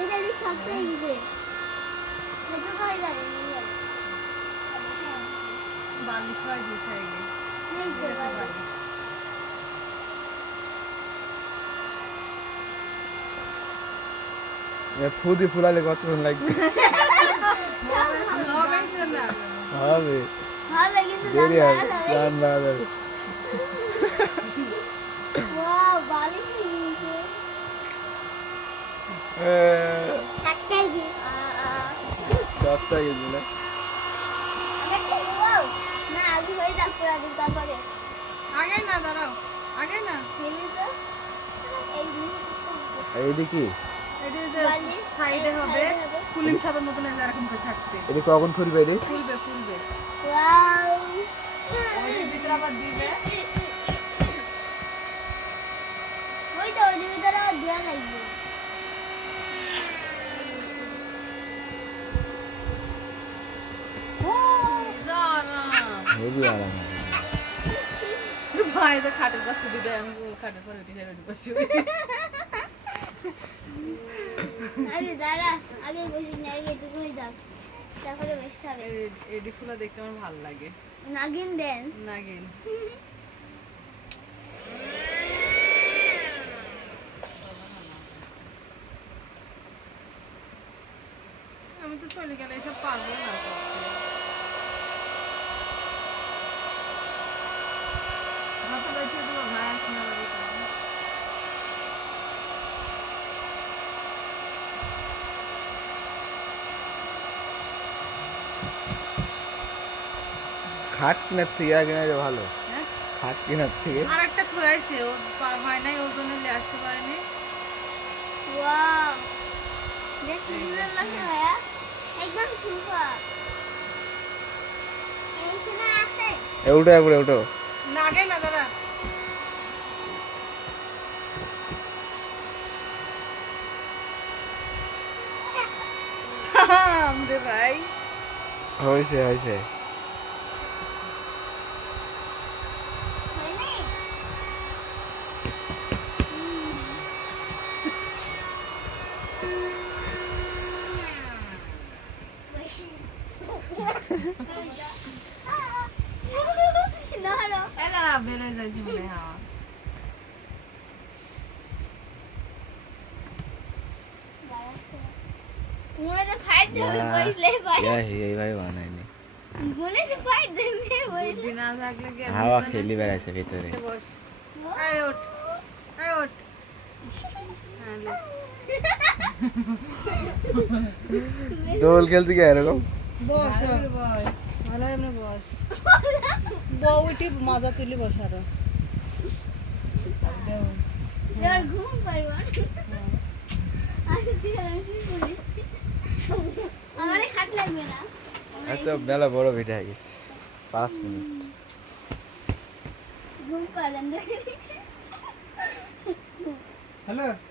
এটা দিয়ে শক্ত হয়ে গেছে এটা করে যাবে বালি খাওয়াই দিয়েছে আগে এই যে বাবা। এ ফুদি ফুলালে কতক্ষণ লাগবে লাগাইছে না হবে। ভালো কিন্তু দেরি দাম হবে ভালো লাগে। রান না হবে বালিশ হয়ে গেছে এ, একটাই কি সবটা গেছে না। আগে যাক তারপরে আগে না দাঁড়াও আগে না ফেলি তো এই এইটা কি এটা যে বালি সাইডে হবে side এ হবে। কুলিং সাপের মতন এরকম করে থাকতে এটা কখন ফুলবে এটা ফুলবে ফুলবে দিবে ওই তো ওই দাঁড়া হেভি আরাম হবে। ভাই তো খাটের পাশে দিতে আমি খাটের পরে উঠে যাবে বসে আরে দাঁড়া আগে বসিস না আগে একটু করে যাক তারপরে বসতে হবে। এডি ফুলা দেখতে আমার ভালো লাগে। নাগিন ড্যান্স নাগিন। আমি তো চলে গেলে এসব পারব না খাট কেনার থেকে আগে না ভালো। হ্যাঁ? খাট কেনার থেকে। আর একটা থুয়াইছে ও হয় নাই ওর জন্য নিয়ে আসতে পারেনি। ওয়াও দেখ সুন্দর লাগছে ভাইয়া? একদম সুপার এইখানে আছে? এ উঠো একবারে উঠো না আগে না দাদা। ভাই। হয়েছে হয়েছে। না বের হয়ে যাইছে মনে হয় আমার। মনে তো ফাইট যাবে বসলে ভাই ইয়া হে এইভাবে বানায়নি মনে তো ফাইট দেবে বসলে বুদ্ধি না থাকলে কি আমি হাওয়া জানি? খেলি বেড়াইছে ভিতরে এ বস আয় ওঠ আয় ওঠ হ্যাঁ, লে। দোল খেলতে কি এরকম? বস ভালো এমনি বস। বউ উঠি মজা তুলি বস ঘুম পারব আর আমি শুয়ে পড়ি আমারে খাট লাগবে না। এত মেলা বড় ভিডিও হয়ে গেছে। পাঁচ মিনিট। ঘুম পারেন হ্যালো।